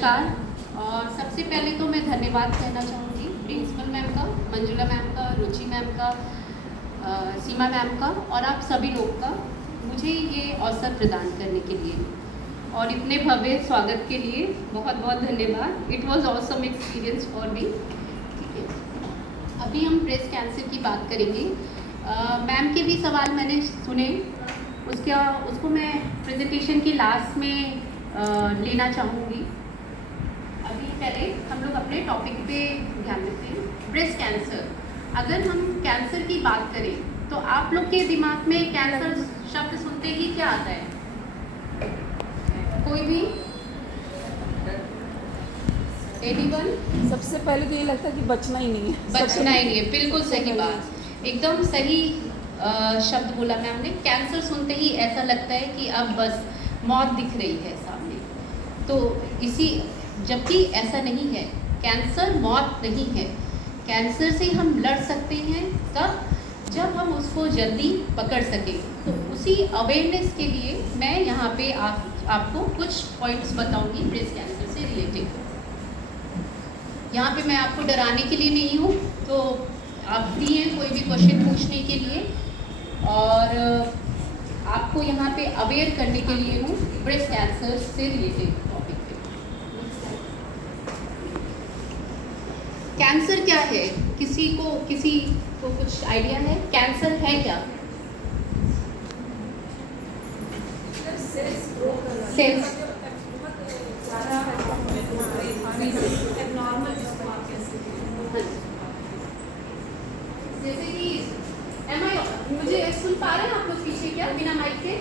नमस्कार। और सबसे पहले तो मैं धन्यवाद कहना चाहूँगी प्रिंसिपल मैम का, मंजुला मैम का, रुचि मैम का, सीमा मैम का और आप सभी लोग का मुझे ये अवसर प्रदान करने के लिए और इतने भव्य स्वागत के लिए बहुत बहुत धन्यवाद। It was awesome experience for me. ठीक है, अभी हम ब्रेस्ट कैंसर की बात करेंगे। मैम के भी सवाल मैंने सुने, उसको मैं प्रेजेंटेशन की लास्ट में लेना चाहूँगी। अभी पहले हम लोग अपने टॉपिक पे ध्यान देते हैं। ब्रेस्ट कैंसर, अगर हम कैंसर की बात करें तो आप लोग के दिमाग में कैंसर शब्द सुनते ही क्या आता है? कोई भी? एनीवन? सबसे पहले तो ये लगता है कि बचना ही नहीं है। बचना ही नहीं है, बिल्कुल सही बात, एकदम सही शब्द बोला मैम ने। कैंसर सुनते ही ऐसा लगता है कि अब बस मौत दिख रही है सामने। तो जबकि ऐसा नहीं है, कैंसर मौत नहीं है। कैंसर से हम लड़ सकते हैं कब? जब हम उसको जल्दी पकड़ सकें। तो उसी अवेयरनेस के लिए मैं यहाँ पे आपको कुछ पॉइंट्स बताऊंगी ब्रेस्ट कैंसर से रिलेटेड। यहाँ पे मैं आपको डराने के लिए नहीं हूँ, तो आप फ्री हैं कोई भी क्वेश्चन पूछने के लिए, और आपको यहाँ पे अवेयर करने के लिए हूँ ब्रेस्ट कैंसर से रिलेटेड टॉपिक पे। कैंसर क्या है? किसी को कुछ आइडिया है कैंसर है क्या? सेल्स जैसे कि मुझे सुन पा रहे हैं आप लोग पीछे क्या बिना माइक के?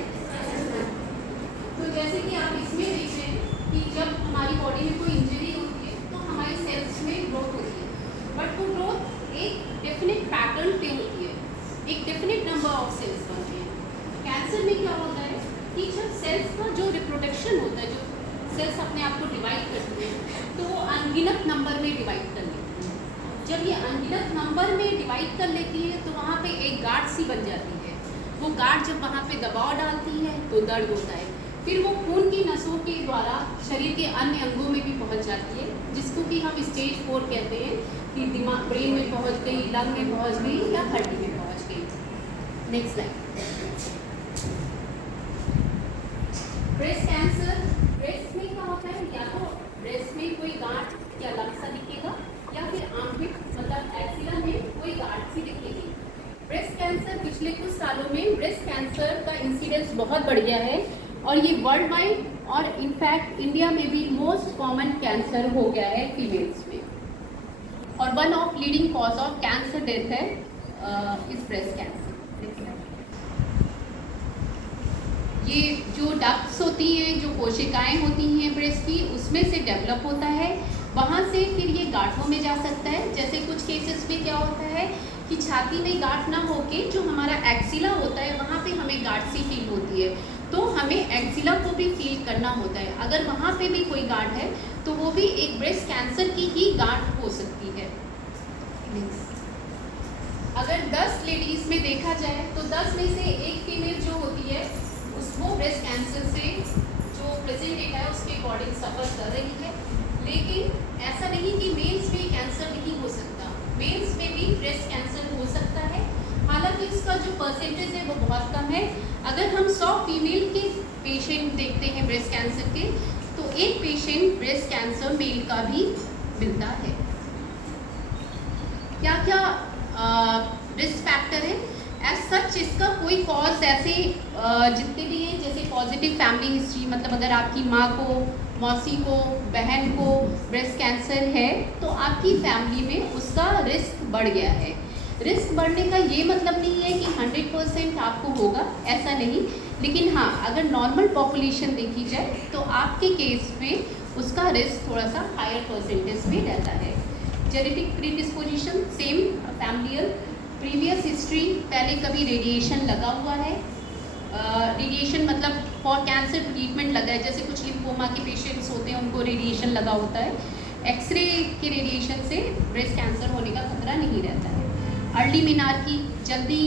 तो जैसे कि आप इसमें देख रहे हैं कि जब हमारी बॉडी में कोई इंजरी होती है तो हमारी सेल्स में ग्रोथ होती है, बट वो ग्रोथ एक डेफिनेट पैटर्न पे होती है, एक डेफिनेट नंबर ऑफ सेल्स बनते हैं। कैंसर में क्या होता है कि जब सेल्स का जो रिप्रोडक्शन होता है, जो सेल्स अपने आप को डिवाइड करती है, तो वो अनगिनत नंबर में डिवाइड कर लेती है। जब ये अनगिनत नंबर में डिवाइड कर लेती है तो वहाँ पे एक गांठ सी बन जाती है। वो गांठ जब वहाँ पे दबाव डालती है तो दर्द होता है, फिर वो खून की नसों के द्वारा शरीर के अन्य अंगों में भी पहुँच जाती है, जिसको कि हम स्टेज 4 कहते हैं कि दिमाग ब्रेन में पहुँच गई, लंग में पहुँच गई या हड्डी में पहुँच गई। Next slide. Breast cancer, breast में क्या होता है? या तो ब्रेस्ट में कोई गांठ या लंग सा दिखेगा, या फिर आंतरिक मतलब एक्सिला में कोई गांठ सी दिखेगी। ब्रेस्ट कैंसर पिछले कुछ सालों में ब्रेस्ट कैंसर का इंसिडेंस बहुत बढ़ गया है, और ये वर्ल्ड वाइड और इनफैक्ट इंडिया में भी मोस्ट कॉमन कैंसर हो गया है फीमेल्स में, और one of leading cause of cancer death है इस ब्रेस्ट कैंसर। ये जो डक्ट्स होती हैं, जो कोशिकाएं होती हैं ब्रेस्ट की, उसमें से डेवलप होता है, वहाँ से फिर ये गांठों में जा सकता है। जैसे कुछ केसेस में क्या होता है कि छाती में गांठ ना होके जो हमारा एक्सिला होता है वहाँ पे हमें गांठ सी फील होती है, तो हमें एक्सिला को भी फील करना होता है। अगर वहाँ पे भी कोई गांठ है तो वो भी एक ब्रेस्ट कैंसर की ही गांठ हो सकती है। अगर 10 लेडीज में देखा जाए तो 10 में से एक फीमेल जो होती है उसको ब्रेस्ट कैंसर से जो प्रेजेंट डेटा है उसके अकॉर्डिंग सफ़र कर रही है। लेकिन ऐसा नहीं कि मेल्स में कैंसर नहीं हो सकता, मेल्स में भी ब्रेस्ट कैंसर हो सकता है, हालांकि इसका जो परसेंटेज है वो बहुत कम है। अगर हम 100 फीमेल के पेशेंट देखते हैं ब्रेस्ट कैंसर के, तो एक पेशेंट ब्रेस्ट कैंसर मेल का भी मिलता है। क्या क्या रिस्क फैक्टर है? एज सच इसका कोई कॉज ऐसे जितने भी हैं, जैसे पॉजिटिव फैमिली हिस्ट्री, मतलब अगर आपकी माँ को, मौसी को, बहन को ब्रेस्ट कैंसर है तो आपकी फैमिली में उसका रिस्क बढ़ गया है। रिस्क बढ़ने का ये मतलब नहीं है कि 100% आपको होगा, ऐसा नहीं, लेकिन हाँ अगर नॉर्मल पॉपुलेशन देखी जाए तो आपके केस में उसका रिस्क थोड़ा सा हायर परसेंटेज में रहता है। Genetic predisposition, same familial, previous history, पहले कभी रेडिएशन लगा हुआ है, रेडिएशन मतलब फॉर कैंसर ट्रीटमेंट लगा है, जैसे कुछ लिम्फोमा के पेशेंट्स होते हैं उनको रेडिएशन लगा होता है। एक्सरे के रेडिएशन से ब्रेस्ट कैंसर होने का खतरा नहीं रहता है। अर्ली मेनार्की, जल्दी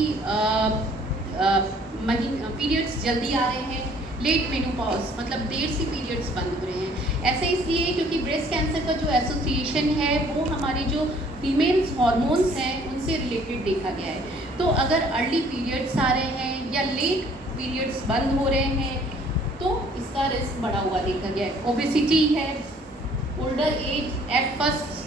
पीरियड्स जल्दी आ रहे हैं। लेट मेनोपॉज मतलब देर से पीरियड्स बंद हो रहे हैं। ऐसे इसलिए क्योंकि कंडीशन है वो हमारी जो फीमेल्स हार्मोन्स हैं उनसे रिलेटेड देखा गया है। तो अगर अर्ली पीरियड्स आ रहे हैं या लेट पीरियड्स बंद हो रहे हैं तो इसका रिस्क बढ़ा हुआ देखा गया है। ओबेसिटी है, ओल्डर एज एट फर्स्ट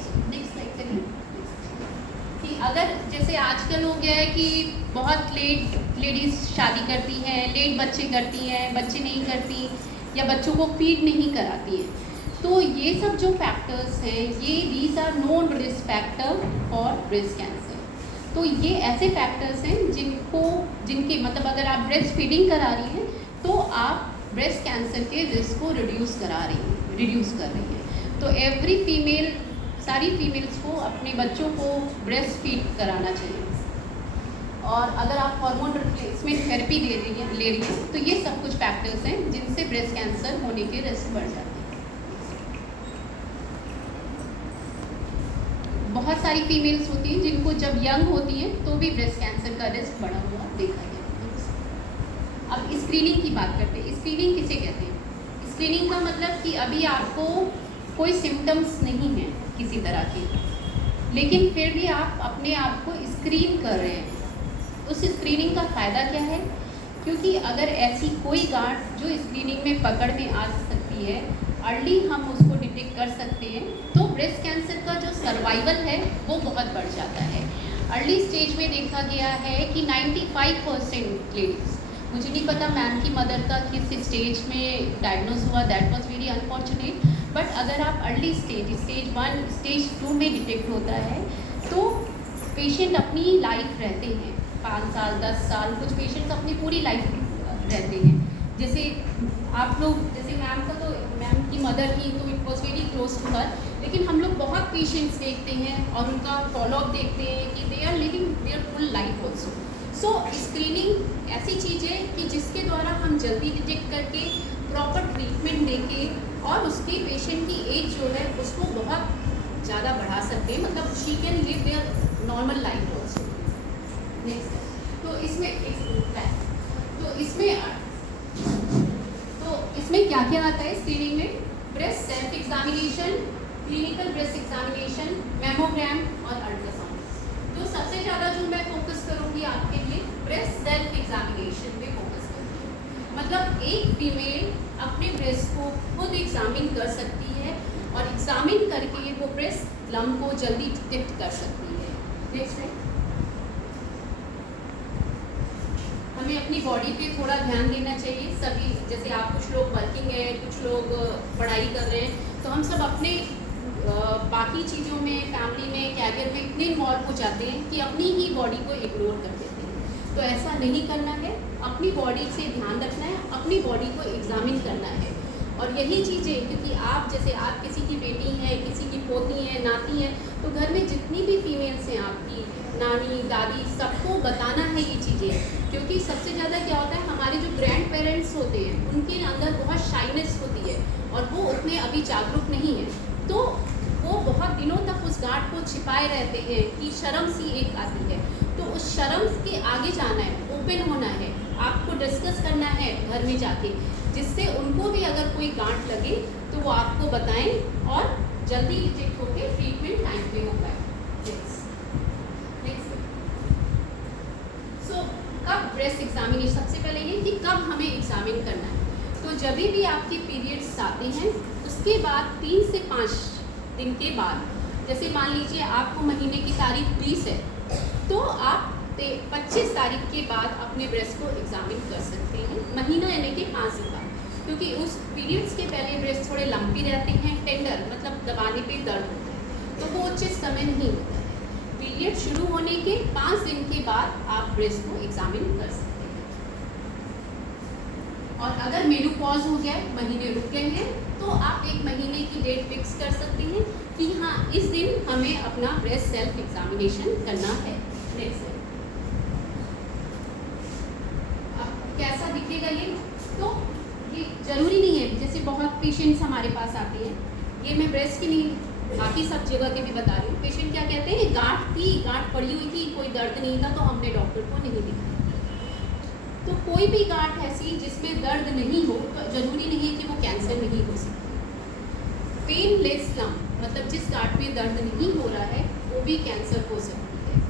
कि अगर जैसे आजकल हो गया है कि बहुत लेट लेडीज़ शादी करती हैं, लेट बच्चे करती हैं, बच्चे नहीं करती या बच्चों को फीड नहीं कराती हैं, तो ये सब जो फैक्टर्स हैं ये these are known risk factor for breast cancer. तो ये ऐसे फैक्टर्स हैं जिनके मतलब अगर आप ब्रेस्ट फीडिंग करा रही हैं तो आप ब्रेस्ट कैंसर के रिस्क को रिड्यूस कर रही हैं। तो एवरी फीमेल, सारी फीमेल्स को अपने बच्चों को ब्रेस्ट फीड कराना चाहिए। और अगर आप हार्मोन रिप्लेसमेंट थेरेपी ले रही हैं तो ये सब कुछ फैक्टर्स हैं जिनसे ब्रेस्ट कैंसर होने के रिस्क बढ़ जाते हैं। बहुत सारी फीमेल्स होती हैं जिनको जब यंग होती हैं तो भी ब्रेस्ट कैंसर का रिस्क बढ़ा हुआ देखा गया है। अब स्क्रीनिंग की बात करते हैं। स्क्रीनिंग किसे कहते हैं? स्क्रीनिंग का मतलब कि अभी आपको कोई सिम्टम्स नहीं है किसी तरह के, लेकिन फिर भी आप अपने आप को स्क्रीन कर रहे हैं। उस स्क्रीनिंग का फ़ायदा क्या है? क्योंकि अगर ऐसी कोई गांठ जो स्क्रीनिंग में पकड़ में आ सकती है, अर्ली हम उसको डिटेक्ट कर सकते हैं, तो ब्रेस्ट कैंसर का जो सर्वाइवल है वो बहुत बढ़ जाता है। अर्ली स्टेज में देखा गया है कि 95% लेडीज़, मुझे नहीं पता मैम की मदर का किस स्टेज में डायग्नोज हुआ, that was very unfortunate, but अगर आप अर्ली स्टेज 1, स्टेज 2 में डिटेक्ट होता है तो पेशेंट अपनी लाइफ रहते हैं 5 साल 10 साल, कुछ पेशेंट्स अपनी पूरी लाइफ रहते हैं। जैसे आप लोग, जैसे मैम का तो मैम की मदर की तो it was very close to her, लेकिन हम लोग बहुत पेशेंट्स देखते हैं और उनका फॉलोअप देखते हैं कि they are living their full life also. So screening ऐसी चीज़ है कि जिसके द्वारा हम जल्दी डिटेक्ट करके प्रॉपर ट्रीटमेंट देके और उसके पेशेंट की एज जो है उसको बहुत ज़्यादा बढ़ा सकते हैं, मतलब she can live there normal life also. Next, तो इसमें क्या क्या आता है स्क्रीनिंग में? Breast self examination, clinical breast examination, mammogram और अल्ट्रासाउंड। तो सबसे ज़्यादा जो मैं फोकस करूँगी आपके लिए ब्रेस्ट सेल्फ एग्जामिनेशन पे फोकस करूँगी। मतलब एक फीमेल अपने ब्रेस्ट को खुद एग्जामिन कर सकती है और एग्जामिन करके वो ब्रेस्ट लम्प को जल्दी डिटेक्ट कर सकती है। नेक्स्ट है, हमें अपनी बॉडी पे थोड़ा ध्यान देना चाहिए सभी। जैसे आप कुछ लोग वर्किंग है, कुछ लोग पढ़ाई कर रहे हैं, तो हम सब अपने बाकी चीज़ों में, फैमिली में, कैरियर में इतने इन्वॉल्व हो जाते हैं कि अपनी ही बॉडी को इग्नोर कर देते हैं। तो ऐसा नहीं करना है, अपनी बॉडी से ध्यान रखना है, अपनी बॉडी को एग्जामिन करना है। और यही चीज़ें, क्योंकि आप जैसे आप किसी की बेटी हैं, किसी की पोती हैं, नाती हैं, तो घर में जितनी भी फीमेल्स हैं, आपकी नानी दादी, सबको बताना है ये चीज़ें। क्योंकि सबसे ज़्यादा क्या होता है, हमारे जो ग्रैंड पेरेंट्स होते हैं उनके अंदर बहुत शाइनेस होती है और वो उतने अभी जागरूक नहीं है, तो वो बहुत दिनों तक उस गांठ को छिपाए रहते हैं कि शर्म सी एक आती है। तो उस शर्म के आगे जाना है, ओपन होना है, आपको डिस्कस करना है घर में जाके, जिससे उनको भी अगर कोई गांठ लगे तो वो आपको बताएं और जल्दी डिटेक्ट होकर ट्रीटमेंट टाइम पे होगा। कब ब्रेस्ट एग्जामिनेशन? सबसे पहले ये कि कब हमें एग्जामिन करना है। तो जब भी आपके पीरियड्स आते हैं उसके बाद 3 से 5 दिन के बाद, जैसे मान लीजिए आपको महीने की तारीख 20 है, तो आप 25 तारीख के बाद अपने ब्रेस्ट को एग्जामिन कर सकते हैं, महीना यानी कि 5 दिन बाद। क्योंकि उस पीरियड्स के पहले ब्रेस्ट थोड़े लंपी रहते हैं, टेंडर मतलब दबाने पे दर्द होता है, तो वो उचित समय नहीं होता है। पीरियड शुरू होने के 5 दिन के बाद आप ब्रेस्ट को एग्जामिन कर सकते हैं। और अगर मेनोपॉज हो गया, महीने रुक गए हैं, तो आप 1 महीने की डेट फिक्स कर सकते हैं कि हाँ इस दिन हमें अपना ब्रेस्ट सेल्फ एग्जामिनेशन करना है। नेक्स्ट, अब कैसा दिखेगा ये? तो ये जरूरी नहीं है, जैसे बहुत पेशेंट्स हमारे पास आते हैं, ये मैं ब्रेस्ट की नहीं, बाकी सब जगह के भी बता रही हूँ। पेशेंट क्या कहते हैं, गांठ पड़ी हुई थी, कोई दर्द नहीं था, तो हमने डॉक्टर को नहीं दिखाया। तो कोई भी गांठ ऐसी जिसमें दर्द नहीं हो, तो जरूरी नहीं है कि वो कैंसर नहीं हो सकती। पेनलेस लम्प, मतलब जिस गांठ में दर्द नहीं हो रहा है वो भी कैंसर हो सकती है।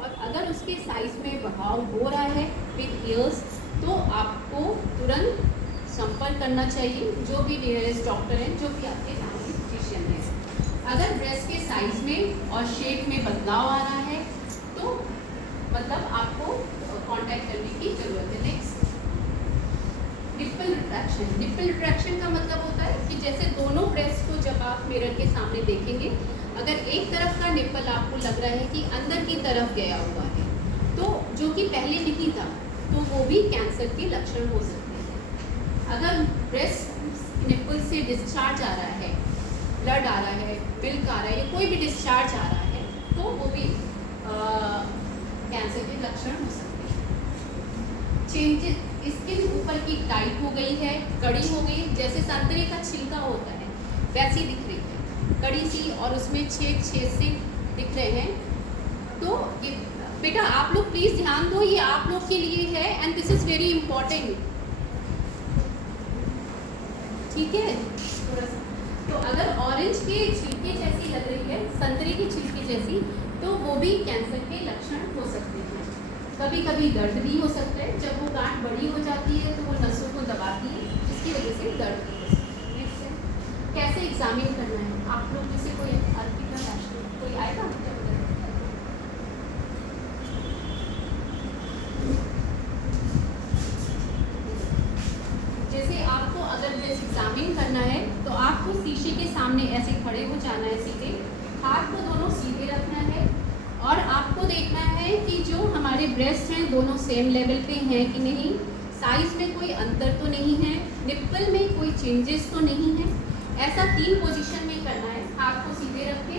और अगर उसके साइज में बढ़ाव हो रहा है विद ईयर्स, तो आपको तुरंत संपर्क करना चाहिए जो भी नियरेस्ट डॉक्टर हैं, जो भी आपके फैमिली फिजिशियन है। अगर ब्रेस्ट के साइज में और शेप में बदलाव आ रहा है तो मतलब आपको कांटेक्ट करने की ज़रूरत है। Next, nipple retraction. Nipple retraction का मतलब होता है कि जैसे दोनों ब्रेस्ट को जब आप मिरर के सामने देखेंगे, अगर एक तरफ का निप्पल आपको लग रहा है कि अंदर की तरफ गया हुआ है, तो जो कि पहले नहीं था, तो वो भी कैंसर के लक्षण हो सकते हैं। अगर ब्रेस्ट निप्पल से डिस्चार्ज आ रहा है, ब्लड आ रहा है, मिल्क आ रहा है, या कोई भी डिस्चार्ज आ रहा है, तो वो भी कैंसर के लक्षण हो सकते हैं। चेंजेस, स्किन ऊपर की टाइट हो गई है, कड़ी हो गई, जैसे संतरे का छिलका होता है वैसी दिख रही है, कड़ी सी, और उसमें छेद छेद से दिख रहे हैं। तो बेटा आप लोग प्लीज़ ध्यान दो, ये आप लोग के लिए है and this is very important, ठीक है। तो अगर ऑरेंज के छिलके जैसी लग रही है, संतरे के छिलके जैसी, तो वो भी कैंसर के लक्षण हो सकते हैं। कभी कभी दर्द भी हो सकता है, जब वो गांठ बड़ी हो जाती है तो वो नसों को दबाती है, जिसकी वजह से दर्द भी हो सकता है। नेक्स्ट है, कैसे एग्जामिन करना है। आप लोग में से कोई अर्पिता राष्ट्रीय कोई आएगा? जैसे आपको अगर ब्रेस्ट एग्जामिन करना है तो आपको शीशे के सामने ऐसे खड़े हो जाना है, सीधे हाथ को दोनों सीधे रखना है, और आपको देखना है कि जो हमारे ब्रेस्ट हैं दोनों सेम लेवल पे हैं कि नहीं, साइज में कोई अंतर तो नहीं है, निप्पल में कोई चेंजेस तो नहीं है। ऐसा 3 पोजीशन में करना है। हाथ को सीधे रख के,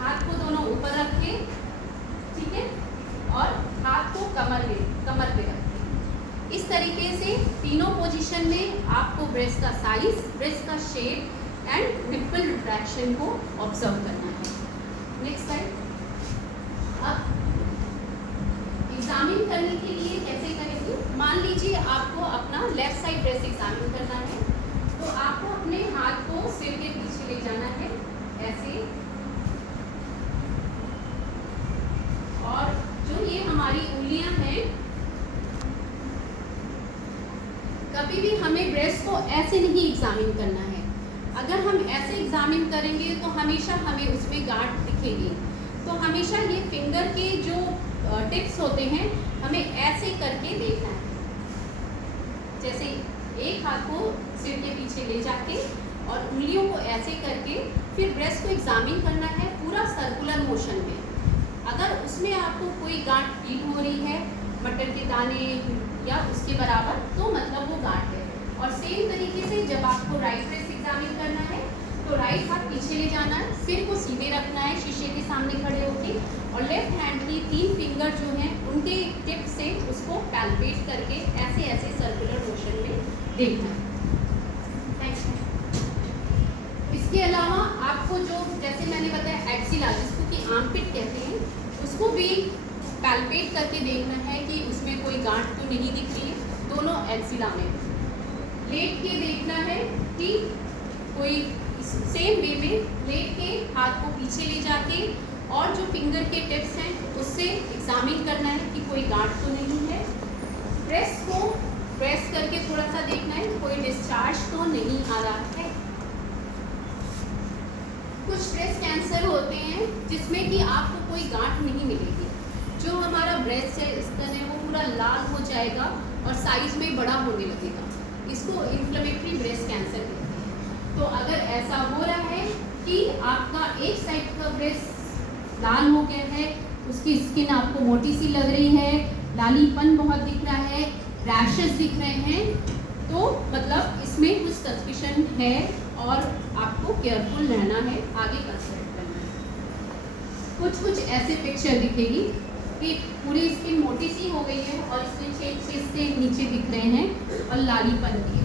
हाथ को दोनों ऊपर रख के, ठीक है, और हाथ को कमर पे रख के। इस तरीके से तीनों पोजीशन में आपको ब्रेस्ट का साइज, ब्रेस्ट का शेप एंड निप्पल रिट्रैक्शन को ऑब्जर्व करना है। नेक्स्ट टाइम, अब एग्जामिन करने के लिए कैसे करेंगे। मान लीजिए आपको अपना लेफ्ट साइड ब्रेस्ट एग्जामिन करना है, तो आपको अपने हाथ को सिर के पीछे ले जाना है ऐसे, और जो ये हमारी उंगलियां हैं, कभी भी हमें ब्रेस्ट को ऐसे नहीं एग्जामिन करना है। अगर हम ऐसे एग्जामिन करेंगे तो हमेशा हमें उसमें गांठ दिखेगी। तो हमेशा ये फिंगर के जो टिप्स होते हैं हमें ऐसे करके देखना है, जैसे एक हाथ को सिर के पीछे ले जाके और उंगलियों को ऐसे करके फिर ब्रेस्ट को एग्जामिन करना है पूरा सर्कुलर मोशन में। अगर उसमें आपको कोई गांठ फील हो रही है, मटर के दाने या उसके बराबर, तो मतलब वो गांठ है। और सेम तरीके से जब आपको राइट ब्रेस्ट एग्जामिन करना है तो राइट हाथ पीछे ले जाना है, सिर को सीधे रखना है शीशे के सामने खड़े होके, और लेफ्ट हैंड की 3 फिंगर जो हैं उनके टिप से उसको पैल्पेट करके ऐसे ऐसे सर्कुलर मोशन में देखना है। इसके अलावा आपको जो, जैसे मैंने बताया एक्सिला, जिसको कि आर्मपिट कहते हैं, उसको भी पैल्पेट करके देखना है कि उसमें कोई गांठ तो नहीं दिख रही है। दोनों एक्सिला में लेट के देखना है कि कोई, सेम वे में लेट के हाथ को पीछे ले जाके और जो फिंगर के टिप्स हैं उससे एग्जामिन करना है कि कोई गांठ तो नहीं है। ब्रेस्ट को प्रेस करके थोड़ा सा देखना है कोई डिस्चार्ज तो नहीं आ रहा है। कुछ ब्रेस्ट कैंसर होते हैं जिसमें कि आपको कोई गांठ नहीं मिलेगी, जो हमारा ब्रेस्ट है स्तन है वो पूरा लाल हो जाएगा और साइज में बड़ा होने लगेगा। इसको इन्फ्लेमेटरी ब्रेस्ट कैंसर कहते हैं। तो अगर ऐसा हो रहा है कि आपका एक साइड का ब्रेस्ट लाल हो गया है, उसकी स्किन आपको मोटी सी लग रही है, लालीपन बहुत दिख रहा है, रैशेस दिख रहे हैं, तो मतलब इसमें कुछ सस्पिशन है और आपको केयरफुल रहना है, आगे कंसल्ट करना है। कुछ ऐसे पिक्चर दिखेगी कि पूरी स्किन मोटी सी हो गई है और इसमें छेद से नीचे दिख रहे हैं और लालीपन भी है।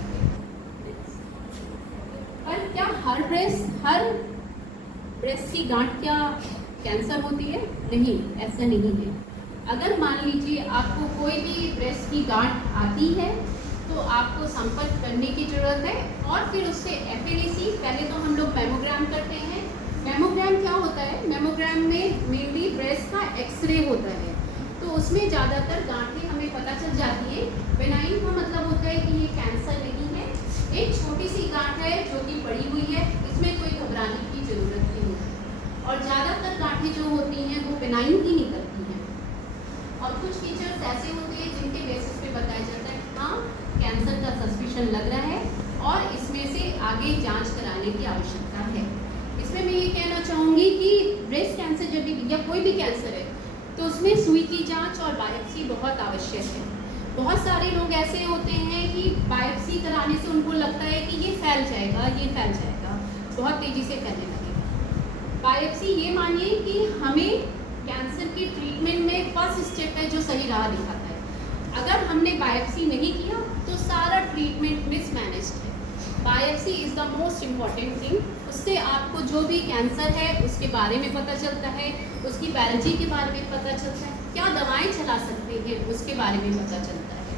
पर क्या हर ब्रेस्ट की गांठ क्या कैंसर होती है? नहीं, ऐसा नहीं है। अगर मान लीजिए आपको कोई भी ब्रेस्ट की गांठ आती है तो आपको संपर्क करने की ज़रूरत है। और फिर उससे FNAC, पहले तो हम लोग मेमोग्राम करते हैं। मेमोग्राम क्या होता है? मेमोग्राम में मेनली ब्रेस्ट का एक्सरे होता है, तो उसमें ज़्यादातर गांठें हमें पता चल जाती है। बेनाइन का मतलब होता है कि ये कैंसर नहीं है, एक छोटी सी गांठ है जो कि पड़ी हुई है, इसमें कोई घबराने की ज़रूरत नहीं है। और ज़्यादातर गांठें जो होती हैं वो बेनाइन ही निकलती हैं। और कुछ फीचर्स ऐसे होते हैं जिनके बेसिस पे बताया जाता है हाँ कैंसर का सस्पिशन लग रहा है और इसमें से आगे जांच कराने की आवश्यकता है। इसमें मैं ये कहना चाहूँगी कि ब्रेस्ट कैंसर जब भी या कोई भी कैंसर है तो उसमें सुई की जांच और बायोप्सी बहुत आवश्यक है। बहुत सारे लोग ऐसे होते हैं कि बायोप्सी कराने से उनको लगता है कि ये फैल जाएगा, बहुत तेज़ी से फैलने लगेगा। बायोप्सी ये मानिए कि हमें कैंसर की ट्रीटमेंट में फर्स्ट स्टेप है जो सही राह दिखाता है। अगर हमने बायोप्सी नहीं किया तो सारा ट्रीटमेंट मिसमैनेज्ड है। Biopsy is the most important thing. उससे आपको जो भी कैंसर है उसके बारे में पता चलता है, उसकी बायोलॉजी के बारे में पता चलता है, क्या दवाएं चला सकते हैं उसके बारे में पता चलता है।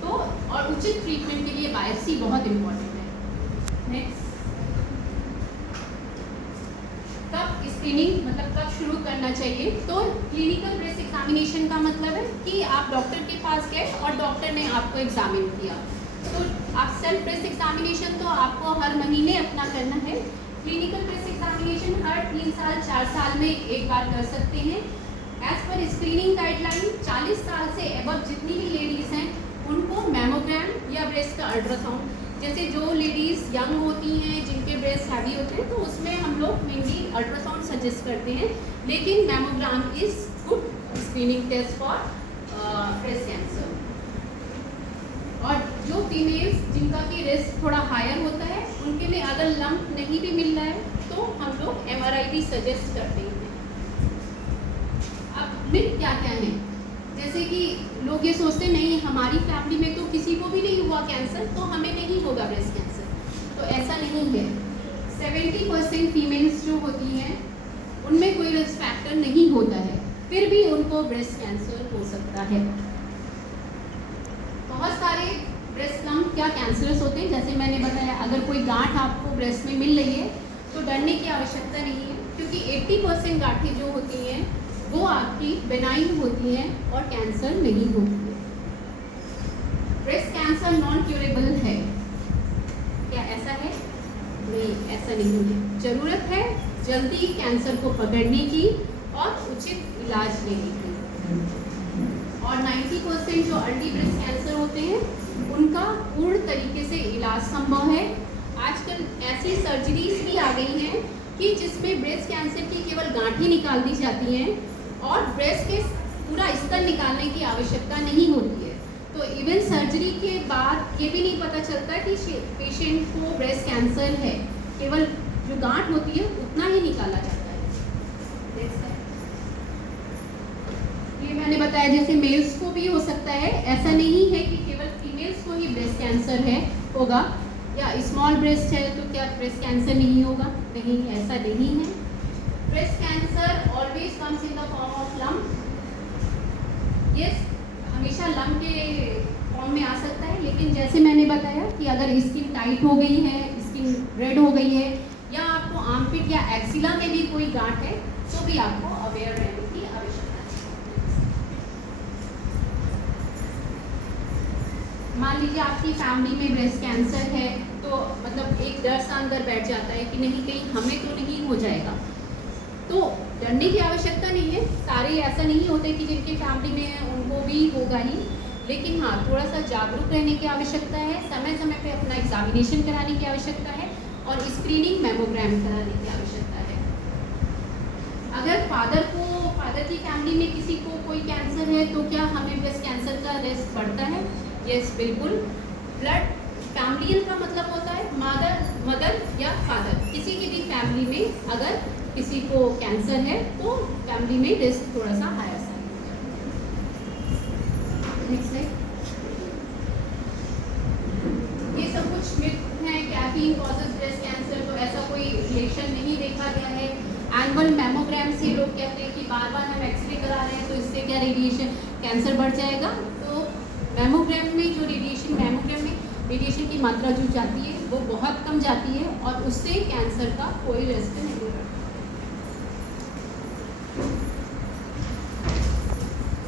तो और उचित ट्रीटमेंट के लिए बायोप्सी बहुत इम्पॉर्टेंट है। नेक्स्ट, कब स्क्रीनिंग मतलब कब शुरू करना चाहिए? तो क्लिनिकल ब्रेस्ट एग्जामिनेशन का मतलब है कि आप डॉक्टर के पास गए और डॉक्टर ने आपको एग्जामिन किया। तो आप सेल्फ ब्रेस्ट एग्जामिनेशन तो आपको हर महीने अपना करना है। क्लिनिकल ब्रेस्ट एग्जामिनेशन हर 3 साल 4 साल में एक बार कर सकते हैं। एज पर स्क्रीनिंग गाइडलाइन 40 साल से एबव जितनी भी लेडीज़ हैं उनको मैमोग्राम या ब्रेस्ट का अल्ट्रासाउंड, जैसे जो लेडीज़ यंग होती हैं जिनके ब्रेस्ट हैवी होते हैं तो उसमें हम लोग मेनली अल्ट्रासाउंड सजेस्ट करते हैं, लेकिन mammogram is good screening test for breast cancer. और जो फीमेल्स जिनका की रिस्क थोड़ा हायर होता है उनके लिए अगर लंप नहीं भी मिल रहा है तो हम लोग MRI भी सजेस्ट करते हैं। अब मिथ क्या क्या है? जैसे कि लोग ये सोचते नहीं हमारी फैमिली में तो किसी को भी नहीं हुआ कैंसर तो हमें नहीं होगा ब्रेस्ट कैंसर, तो ऐसा नहीं है। 70% फीमेल्स जो होती हैं उनमें कोई रिस्क फैक्टर नहीं होता है, फिर भी उनको ब्रेस्ट कैंसर हो सकता है। बहुत सारे ब्रेस्ट लंप क्या कैंसरस होते हैं, जैसे मैंने बताया अगर कोई गांठ आपको ब्रेस्ट में मिल रही है तो डरने की आवश्यकता नहीं है, क्योंकि 80% गांठें जो होती हैं वो आपकी बेनाइन होती हैं और कैंसर नहीं होती है। ब्रेस्ट कैंसर नॉन क्यूरेबल है, क्या ऐसा है? नहीं, ऐसा नहीं है। ज़रूरत है जल्दी कैंसर को पकड़ने की और उचित इलाज लेने की। और 90% जो अर्ली ब्रेस्ट कैंसर होते हैं उनका पूर्ण तरीके से इलाज संभव है। आजकल ऐसी सर्जरीज भी आ गई हैं कि जिसमें ब्रेस्ट कैंसर की केवल गांठें निकाल दी जाती हैं और ब्रेस्ट के पूरा स्तर निकालने की आवश्यकता नहीं होती है। तो इवन सर्जरी के बाद ये भी नहीं पता चलता कि पेशेंट को ब्रेस्ट कैंसर है, केवल जो गांठ होती है उतना ही निकाला जाता है। ये मैंने बताया जैसे मेल्स को भी हो सकता है, ऐसा नहीं है कि केवल फीमेल्स को ही ब्रेस्ट कैंसर है होगा, या स्मॉल ब्रेस्ट है तो क्या ब्रेस्ट कैंसर नहीं होगा? नहीं, ऐसा नहीं है। Breast cancer always comes in the form of lump. Yes, हमेशा लम्प के फॉर्म में आ सकता है, लेकिन जैसे मैंने बताया कि अगर स्किन टाइट हो गई है, स्किन रेड हो गई है, या आपको आर्मपिट या एक्सिला में भी कोई गांठ है तो भी आपको अवेयर रहने की आवश्यकता है। मान लीजिए आपकी फैमिली में ब्रेस्ट कैंसर है तो मतलब एक डर सा अंदर बैठ जाता है कि नहीं कहीं हमें तो नहीं हो जाएगा, तो डरने की आवश्यकता नहीं है। सारे ऐसा नहीं होते कि जिनकी फैमिली में है उनको भी होगा ही, लेकिन हाँ थोड़ा सा जागरूक रहने की आवश्यकता है, समय समय पे अपना एग्जामिनेशन कराने की आवश्यकता है और स्क्रीनिंग मैमोग्राम कराने की आवश्यकता है। अगर फादर की फैमिली में किसी को कोई कैंसर है तो क्या हमें ब्रेस्ट कैंसर का रिस्क बढ़ता है? यस, बिल्कुल। ब्लड फैमिलियल का मतलब होता है मदर या फादर, किसी की भी फैमिली में अगर किसी को कैंसर है तो फैमिली में रिस्क थोड़ा सा हायर सा है। ये सब कुछ मिथ हैं। कैफीन कॉजेज ब्रेस्ट कैंसर, तो ऐसा कोई रिलेशन नहीं देखा गया है। एनुअल मैमोग्राम से लोग कहते हैं कि बार बार हम एक्सरे करा रहे हैं तो इससे क्या रेडिएशन कैंसर बढ़ जाएगा? तो मैमोग्राम में जो रेडिएशन मैमोग्राम में रेडिएशन की मात्रा जो जाती है वो बहुत कम जाती है और उससे कैंसर का कोई रिस्क नहीं होता।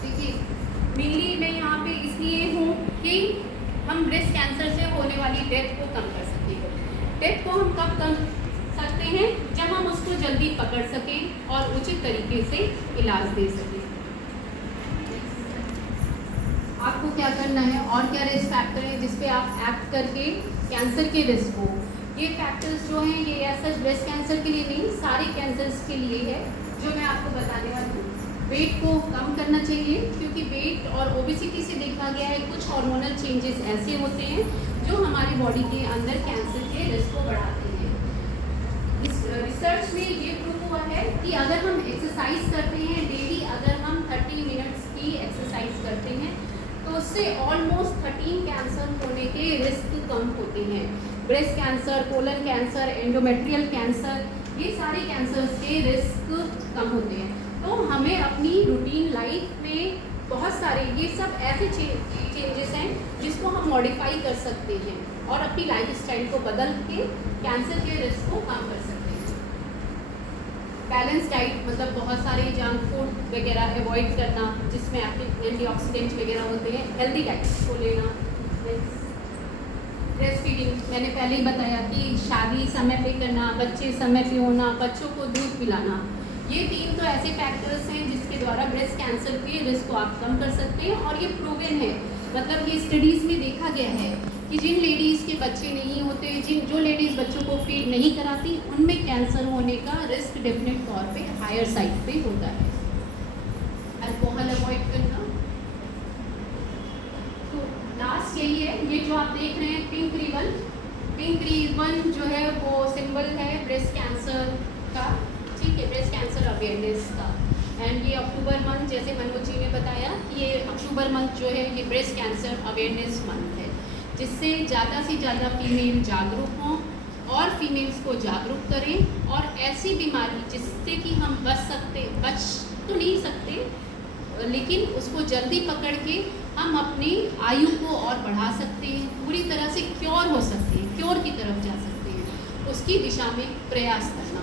देखिए मेनली मैं यहाँ पे इसलिए हूँ कि हम ब्रेस्ट कैंसर से होने वाली डेथ को कम कर सकें। डेथ को हम कब कम सकते हैं? जब हम उसको जल्दी पकड़ सकें और उचित तरीके से इलाज दे सकें। आपको क्या करना है और क्या रिस्क फैक्टर है जिस पे आप एक्ट करके कैंसर के रिस्क को, ये फैक्टर्स जो हैं ये ऐसा ब्रेस्ट कैंसर के लिए नहीं, सारे कैंसर्स के लिए है जो मैं आपको बताने वाली हूँ। वेट को कम करना चाहिए क्योंकि वेट और ओबेसिटी से देखा गया है कुछ हार्मोनल चेंजेस ऐसे होते हैं जो हमारी बॉडी के अंदर कैंसर के रिस्क को बढ़ाते हैं। इस रिसर्च में ये प्रूव हुआ है कि अगर हम एक्सरसाइज करते हैं डेली, अगर हम 30 मिनट्स की एक्सरसाइज करते हैं तो उससे ऑलमोस्ट 13 कैंसर होने के रिस्क कम होते हैं। Breast cancer, colon cancer, endometrial cancer, ये सारे कैंसर्स के रिस्क कम होते हैं। तो हमें अपनी रूटीन लाइफ में बहुत सारे ये सब ऐसे चेंजेस हैं जिसको हम मॉडिफाई कर सकते हैं और अपनी लाइफस्टाइल को बदल के कैंसर के रिस्क को कम कर सकते हैं। बैलेंस डाइट मतलब बहुत सारे जंक फूड वगैरह अवॉइड करना जिसमें आपके एंटीऑक्सीडेंट वगैरह होते हैं, हेल्दी डाइट को लेना। ब्रेस्ट फीडिंग मैंने पहले ही बताया कि शादी समय पे करना, बच्चे समय पे होना, बच्चों को दूध पिलाना, ये 3 तो ऐसे फैक्टर्स हैं जिसके द्वारा ब्रेस्ट कैंसर के रिस्क को आप कम कर सकते हैं और ये प्रूवन है। मतलब ये स्टडीज़ में देखा गया है कि जिन लेडीज़ के बच्चे नहीं होते, जो लेडीज़ बच्चों को फीड नहीं कराती, उनमें कैंसर होने का रिस्क डेफिनेट तौर पे हायर साइड पे होता है। अल्कोहल अवॉइड करना। तो लास्ट यही है, ये जो आप देख रहे हैं पिंक रिबन जो है वो सिंबल है ब्रेस्ट कैंसर का, ठीक है, ब्रेस्ट कैंसर अवेयरनेस का। एंड ये अक्टूबर मंथ, जैसे मनोज जी ने बताया, ये अक्टूबर मंथ जो है ये ब्रेस्ट कैंसर अवेयरनेस मंथ है, जिससे ज़्यादा से ज़्यादा फीमेल जागरूक हों और फीमेल्स को जागरूक करें और ऐसी बीमारी जिससे कि हम बच तो नहीं सकते लेकिन उसको जल्दी पकड़ के हम अपनी आयु को और बढ़ा सकते हैं, पूरी तरह से क्योर हो सकते हैं, क्योर की तरफ जा सकते हैं, उसकी दिशा में प्रयास करना।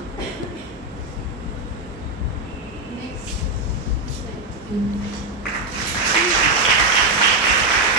नेक्स्ट